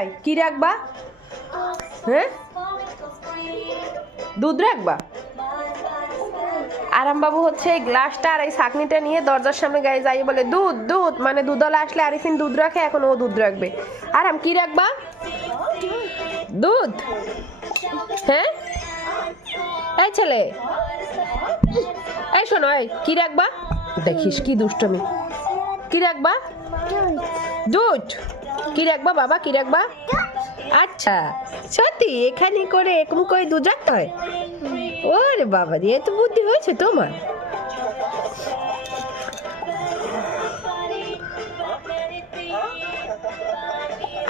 এই কি রাখবা? হ্যাঁ, দুধ রাখবা? আরামবাবু হচ্ছে এই গ্লাসটা আর এই ছাঁকনিটা নিয়ে দরজার সামনে গায়ে যাই বলে দুধ দুধ, মানে দুধওয়ালা আসলে আরিফিন দুধ রাখে, এখন ও দুধ রাখবে। আরাম কি রাখবা? দুধ? হ্যাঁ, এই ছেলে, এই শোনো, এই কি রাখবা? দেখিস কি দুষ্টমি। কি রাখবা? দুধ। কি রাখবা বাবা, কি রাখবা? আচ্ছা সত্যি এখানে করে এরকম করে দুধ রাখতে হয়? ওরে বাবা রে, এত বুদ্ধি হয়েছে তোমার।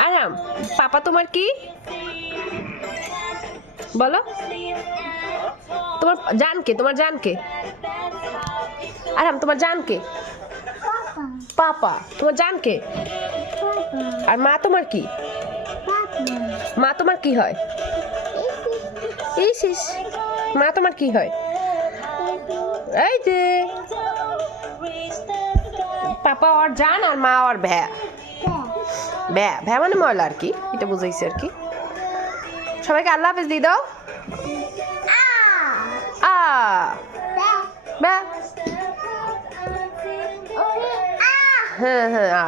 আরাম, পাপা তোমার কি বলো? তোমার জানকে, তোমার জানকে? আরাম তোমার জানকে? পাপা তোমার জানকে? আর মা তোমার কি? মা তোমার কি হয়? ইস, মা তোমার কি হয়? এই যে পাপা ওর জান আর মা ওর ভ্যা। ভ্যা ভ্যা মানে ময়লা আর কি, এটা বুঝাইছে আর কি। সবাইকে আল্লাহ হাফেজ দিয়ে দাও। আ ব্যা, হ্যাঁ হ্যাঁ, আ।